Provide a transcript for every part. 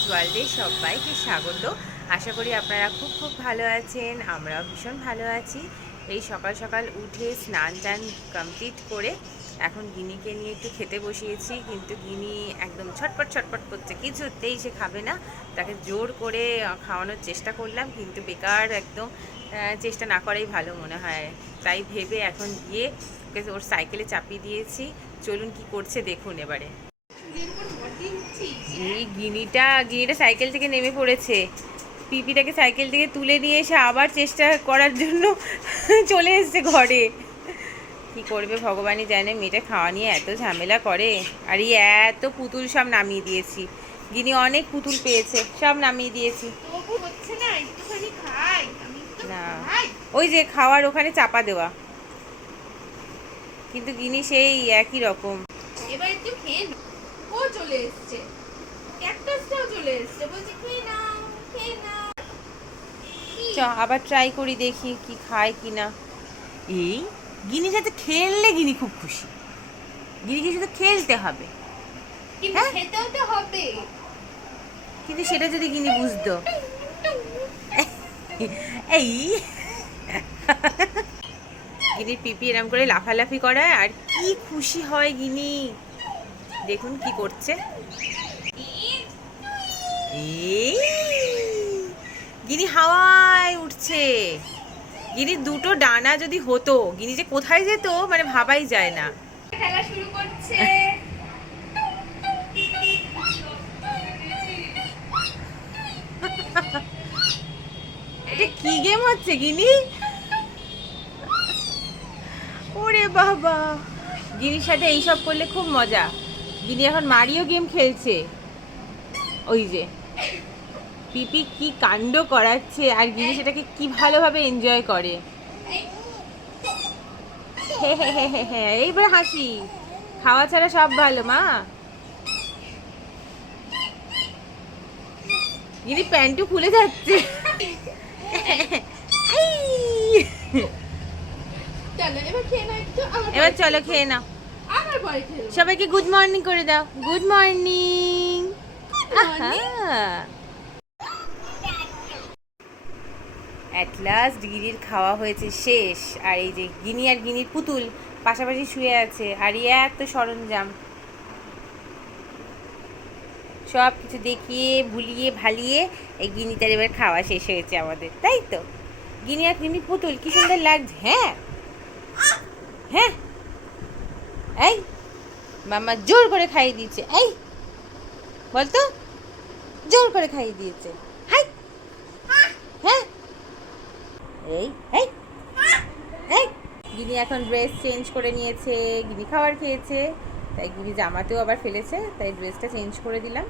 মামাস ওয়ার্ল্ডে সবাইকে স্বাগত। আশা করি আপনারা খুব খুব ভালো আছেন, আমরাও ভীষণ ভালো আছি। এই সকাল সকাল উঠে স্নান টান কমপ্লিট করে এখন গিনিকে নিয়ে একটু খেতে বসিয়েছি, কিন্তু গিনি একদম ছটপট ছটপট করছে, কিছুতেই সে খাবে না। তাকে জোর করে খাওয়ানোর চেষ্টা করলাম, কিন্তু বেকার একদম। চেষ্টা না করাই ভালো মনে হয়। তাই ভেবে এখন গিয়ে ওকে ওর সাইকেলে চাপিয়ে দিয়েছি। চলুন কি করছে দেখুন এবারে। এই গিনিটা সাইকেল থেকে নেমে পড়েছে। পিপিটাকে সাইকেল থেকে তুলে নিয়ে এসে আবার চেষ্টা করার জন্য চলে এসেছে ঘরে। কি করবে ভগবানই জানে, মেয়েটা খাওয়া নিয়ে এত ঝামেলা করে। আর এই এত পুতুল সব নামিয়ে দিয়েছি। গিনি অনেক পুতুল পেয়েছে, সব নামিয়ে দিয়েছি। না, ওই যে খাওয়ার ওখানে চাপা দেওয়া, কিন্তু গিনি সেই একই রকম। এবার একটু খেয়ে ও চলে এসেছে, ক্যাকটাসটাও চলে এসেছে, বলছে খেয়ে নাও খেয়ে নাও। চ আবার ট্রাই করি, দেখি কি খায় কিনা। এই গিনির সাথে খেললে গিনি খুব খুশি। গিনিকে শুধু খেলতে হবে, কিন্তু খেতেও তো হবে। কিন্তু সেটা যদি গিনি বুঝতো। এই গিনির পিপি এরম করে লাফালাফি করায় আর কি খুশি হয় গিনি। দেখুন কি করছে। এই গিনি হাওয়ায় উঠছে। গিনির দুটো ডানা যদি হতো, গিনি যে কোথায় যেত মানে ভাবাই যায় না। খেলা শুরু করছে। এটা কি গেম হচ্ছে গিনি? ওরে বাবা, গিনির সাথে এইসব করলে খুব মজা। গিনি এখন মারিও গেম খেলছে। ওই যে পিপি কি কাণ্ড করাচ্ছে, আর গিনি সেটাকে কি ভালোভাবে এনজয় করে। হে হে হে হে হে, এইবার হাসি। খাওয়া ছাড়া সব ভালো মা। গিনি প্যান্টু খুলে যাচ্ছে। চলো এবার খেয়ে নাও একটু, এবার চলো খেয়ে নাও। আবার পরে খেলবো। সবাইকে গুড মর্নিং করে দাও। Good morning. অ্যাট লাস্ট গিনির খাওয়া হয়েছে শেষ। আর এই যে গিনি আর গিনির পুতুল পাশাপাশি শুয়ে আছে, আর এত সরঞ্জাম সব কিছু দেখিয়ে ভুলিয়ে ভালিয়ে এই গিনিটার এবার খাওয়া শেষ হয়েছে আমাদের, তাই তো? গিনি আর গিনির পুতুল কি সুন্দর লাগছে। হ্যাঁ হ্যাঁ, এই মামা জোর করে খাইয়ে দিয়েছে। এই বলতো, জোর করে খাইয়ে দিয়েছে। হাই, হ্যাঁ, এই এই এই গিনি এখন ড্রেস চেঞ্জ করে নিয়েছে। গিনি খাবার খেয়েছে, তাই গিনি জামাতেও আবার ফেলেছে, তাই ড্রেসটা চেঞ্জ করে দিলাম।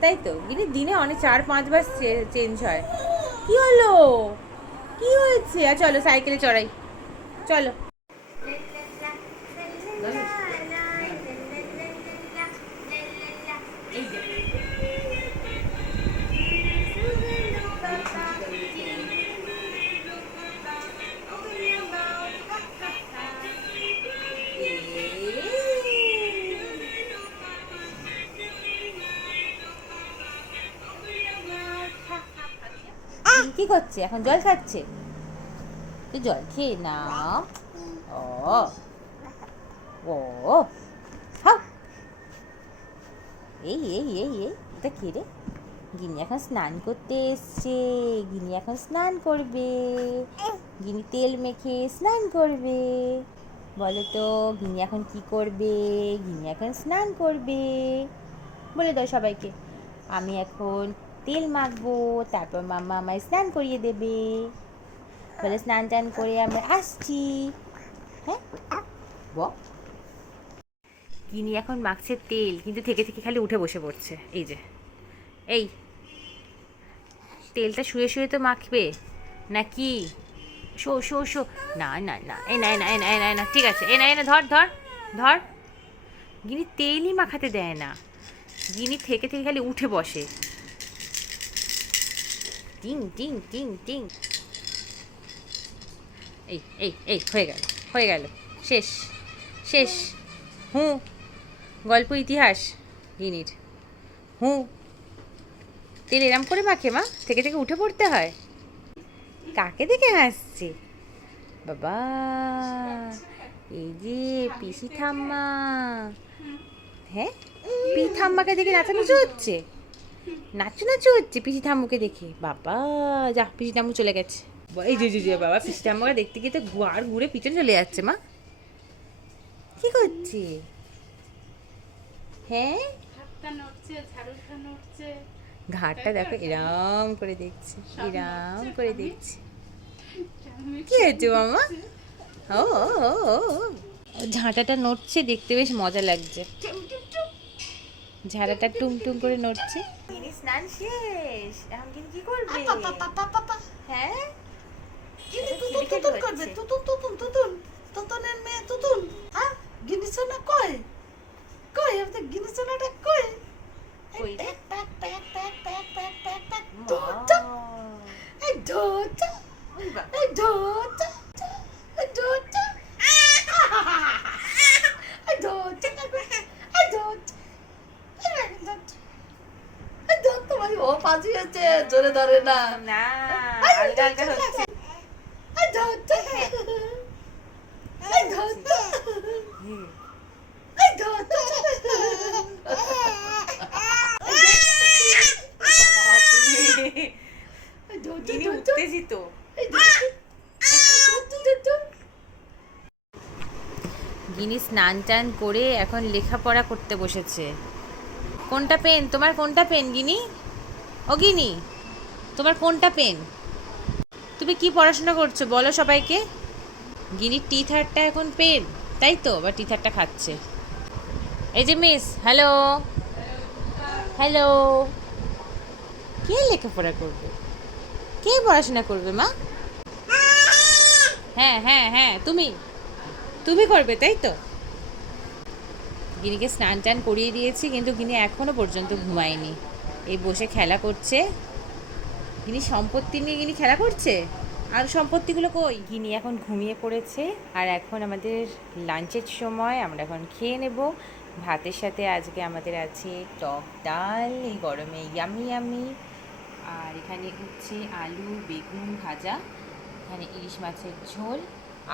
তাই তো, গিনি দিনে অনেক 4-5 বার চেঞ্জ হয়। কি হলো, কি হয়েছে? আর চলো সাইকেলে চড়াই, চলো। কি করছে এখন? জল খাচ্ছে তো, জল খেয়ে না। ও ও খাও। এই এই এই এই এটা কে রে? গিনি এখন স্নান করতে এসছে। গিনি এখন স্নান করবে। গিনি তেল মেখে স্নান করবে। বলো তো গিনি এখন কি করবে? গিনি এখন স্নান করবে। বলে দাও সবাইকে, আমি এখন তেল মাখবো, তারপর মাম্মা আমায় স্নান করিয়ে দেবে। বলে স্নান টান করে আমরা আসছি। হ্যাঁ গিনি এখন মাখছে তেল, কিন্তু থেকে থেকে খালি উঠে বসে পড়ছে। এই যে এই তেলটা শুয়ে শুয়ে তো মাখবে নাকি? শো শো শো, না না না, এ না না না না না, ঠিক আছে, এ না ধর ধর ধর। গিনি তেলই মাখাতে দেয় না, গিনি থেকে থেকে খালি উঠে বসে। টিং টিং টিং টিং। এই এই এই হয়ে গেল, হয়ে গেল, শেষ শেষ। হুঁ, গল্প ইতিহাস গিনির। হুঁ, তেল এরম করে মাখে মা, থেকে থেকে উঠে পড়তে হয়? কাকে দেখে হাসছে বাবা? এই যে পিসি ঠাম্মা। হ্যাঁ, পিসি ঠাম্মাকে দেখে নাচানাচু হচ্ছে, নাচু হচ্ছে পিসি ঠাম্মুকে দেখে। বাবা যা, পিসি ঠাম্মু চলে গেছে। এই যে বাবা, পিসি ঠাম্মাকে দেখতে গিয়ে তো আর ঘুরে পিছনে চলে যাচ্ছে। মা কি করছে? হ্যাঁ, ঘাটটা দেখো, এরাম করে দেখছে, এরাম করে দেখছে। কি হয়েছে মামা? ও ঝাঁটাটা নড়ছে, দেখতে বেশ মজা লাগছে। ঝাড়াটা টুম টুম করে নড়ছে। স্নান শেষ, এখন কিন্তু কি করবে? হ্যাঁ, তুতুন করবে, তুতুনের মেয়ে তুতুন। হ্যাঁ, গিনিসোনা কই? কই আমাদের গিনিসোনাটা কই? কই রে? Pack pack pack pack pack pack pack dosa, এই ধোচা, এই ধোচা, এই ধোচা, এই ধোচা, এই ধোচা, এই ধোচা, তোমার ও পাজিয়েছে, জোরে ধরে না। না, আলগা আলগা হচ্ছে। এই ধোচা, এই ধোচা, এই ধোচা। গিনি উঠতেছি তো। গিনি স্নান টান করে এখন লেখাপড়া করতে বসেছে। কোনটা পেন তোমার? কোনটা পেন গিনি? ও গিনি, তোমার কোনটা পেন? তুমি কি পড়াশোনা করছো বলো সবাইকে? গিনির টিথারটা এখন পেন, তাই তো? বা টিথারটা খাচ্ছে। এই যে মিস, হ্যালো হ্যালো। কে লেখাপড়া করবে? কে পড়াশোনা করবে মা? হ্যাঁ হ্যাঁ হ্যাঁ, তুমি তুমি করবে, তাই তো? গিনিকে স্নান টান করিয়ে দিয়েছি, কিন্তু গিনি এখনো পর্যন্ত ঘুমায়নি। এই বসে খেলা করছে। গিনি সম্পত্তি নিয়ে গিনি খেলা করছে। আর সম্পত্তিগুলো কই? গিনি এখন ঘুমিয়ে পড়েছে। আর এখন আমাদের লাঞ্চের সময়, আমরা এখন খেয়ে নেব। ভাতের সাথে আজকে আমাদের আছে টক ডাল, এই গরমে ইয়ামি ইয়ামি। আর এখানে হচ্ছে আলু বেগুন ভাজা, এখানে ইলিশ মাছের ঝোল,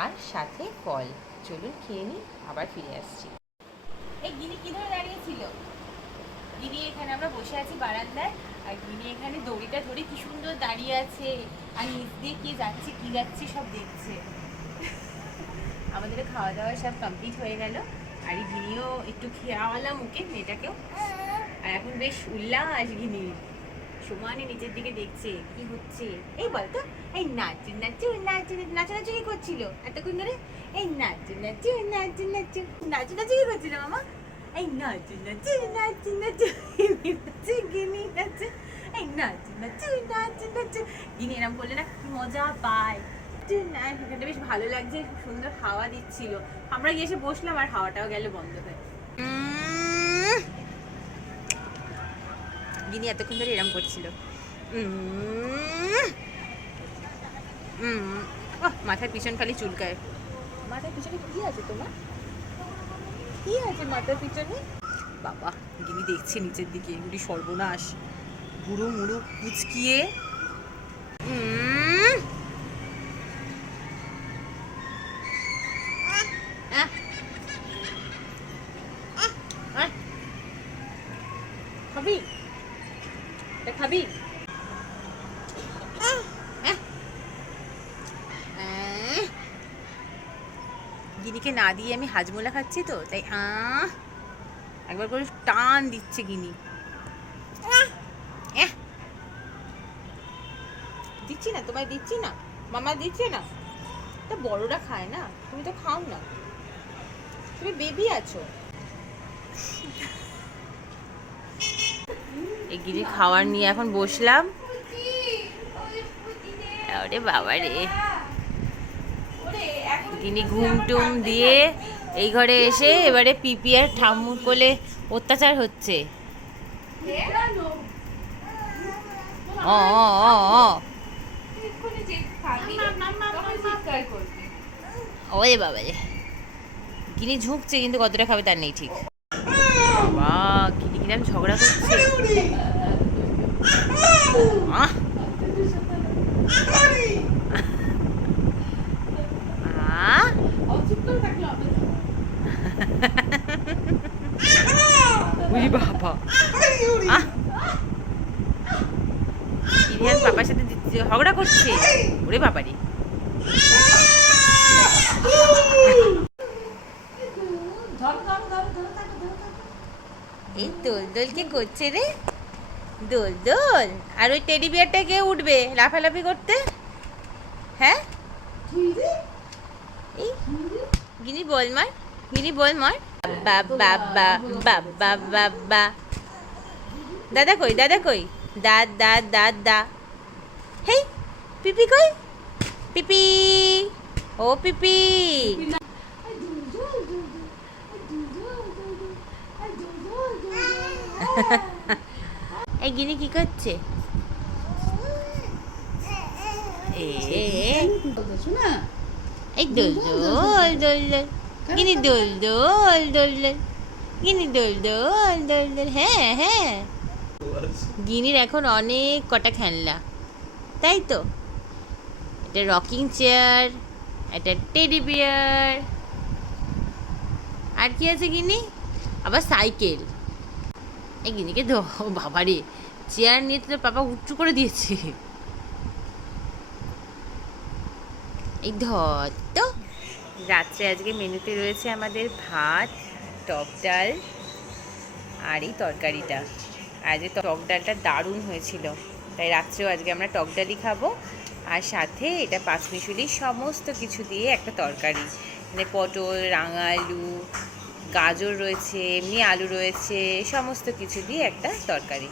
আর সাথে ফল। চলুন খেয়ে নিই, আবার ফিরে আসছি। এই গিনি কি ধরে দাঁড়িয়েছিল? গিনি এখানে আমরা বসে আছি বারান্দায়, আর গিনি এখানে দড়িটা ধরে কি সুন্দর দাঁড়িয়ে আছে, আর নিচ দিয়ে কে যাচ্ছে কি যাচ্ছে সব দেখছে। আমাদের খাওয়া দাওয়া সব কমপ্লিট হয়ে গেল, আর এই গিনিও একটু খেয়াওয়ালাম ওকে, মেয়েটাকেও। আর এখন বেশ উল্লাস গিনি, সমানে নিচের দিকে দেখছে কি হচ্ছে। এই বলতো, এই নাচু নাচু নাচু নাচু নাচু কি করছিল এতক্ষণ ধরে? এই নাচু নাচু নাচু নাচু নাচু নাচু কি করছিল মামা? এই নাচু নাচু নাচু নাচু নাচু গিনি নাচু, এই নাচু নাচু নাচু নাচু। গিনি এরম করলে না কি মজা পায়। না, এখানটা বেশ ভালো লাগছে, খুব সুন্দর হাওয়া দিচ্ছিল। আমরা গিয়ে এসে বসলাম, আর হাওয়াটাও গেল বন্ধ হয়ে। গিনি এতক্ষণ ধরে এরম করছিল। মাথার পিছন খালি চুলকায়। মাথার পিছনে কি আছে তোমার? কি আছে মাথার পিছনে? বাবা, গিনি দেখছে নিচের দিকে, এগুলি সর্বনাশ। বুড়ো মুড়ো কুচকিয়ে। খাবি? এটা খাবি? গিনিকে না দিয়ে আমি হাজমোলা খাচ্ছি তো, তাই একবার করে টান দিচ্ছে গিনি। দিচ্ছি না তোমায়, দিচ্ছি না মামা, দিচ্ছে না। তা বড়রা খায় না, তুমি তো খাও না, তুমি বেবি আছো। এই গিরি খাওয়ার নিয়ে এখন বসলাম। ওরে বাবা রে, গিনি ঘুম টুম দিয়ে এই ঘরে এসে এবারে পিপি আর ঠাম্মুর কোলে অত্যাচার হচ্ছে। ও ওরে বাবা রে, গিনি ঝুঁকছে, কিন্তু কতটা খাবে তার নেই ঠিক। বাবা, গিনি কিরম ঝগড়া করছে। আহ আহ উরি বাবা আহ ইরিয়ান পাপার সাথে ঝগড়া করছে ওরে বাবারে এই দোল দোল কে করছে রে দোল দোল আর ওই টেডি বিয়ারটা কে উঠবে লাফালাফি করতে হ্যাঁ এই গিনি বল মার গিনি বল মার বাবা বাবা বাবা বাবা দাদা কই দা দা দা দা হেই পিপি কই পিপি ও পিপি এই গিনি কি করছে এই দোল দোল দোল দোল গিনি দোল দোল দোল দোল গিনি দোল দোল দোল দোল হ্যাঁ হ্যাঁ গিনির এখন অনেক কটা খেলনা তাই তো এটা রকিং চেয়ার এটা টেডি বিয়ার আর কি আছে গিনি আবার সাইকেল এই গিনিকে তো বাবারে চেয়ার নিয়ে তো পাপা উঁচু করে দিয়েছে এই ধর তো রাত্রে আজকে মেনুতে রয়েছে আমাদের ভাত টক ডাল আর এই তরকারিটা আজকে টক ডালটা দারুণ হয়েছিল তাই রাত্রেও আজকে আমরা টক ডালই খাবো আর সাথে এটা পাঁচমিশুলি সমস্ত কিছু দিয়ে একটা তরকারি মানে পটল রাঙা আলু গাজর রয়েছে এমনি আলু রয়েছে সমস্ত কিছু দিয়ে একটা তরকারি